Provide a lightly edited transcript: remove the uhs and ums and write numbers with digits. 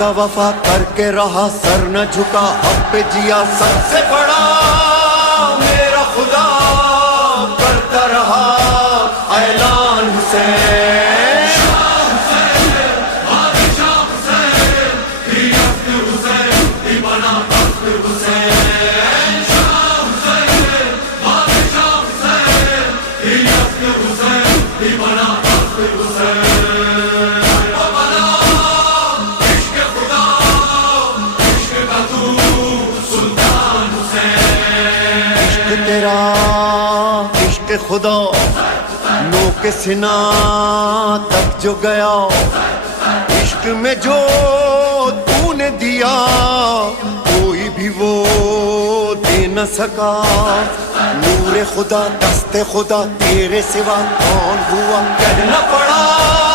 وعدہ وفا کر کے رہا سر نہ جھکا حق پہ جیا سب سے بڑا میرا خدا کرتا رہا اعلان حسین تیرا عشق خدا نو کے سنا تک جو گیا عشق میں جو تو نے دیا کوئی بھی وہ دے نہ سکا نور خدا دست خدا تیرے سوا کون ہوا کہنا پڑا